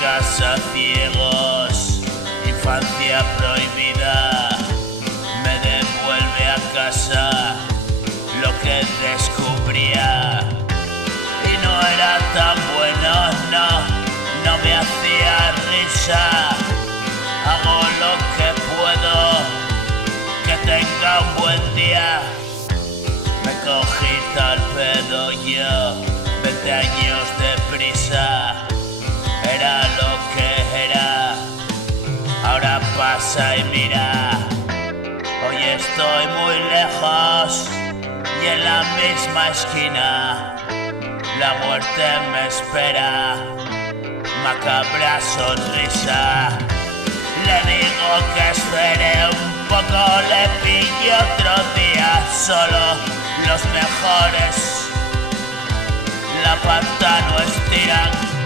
casa ciegos, infancia prohibida, me devuelve a casa lo que descubría y no era tan bueno, no me hacía risa. Hago lo que puedo, que tenga un buen día. Me cogí tal pedo yo, 20 años de prisa. Era lo que era, ahora pasa y mira. Hoy estoy muy lejos y en la misma esquina la muerte me espera, macabra sonrisa. Le digo que espere un poco, le pillo otro día. Solo los mejores la pata no estiran.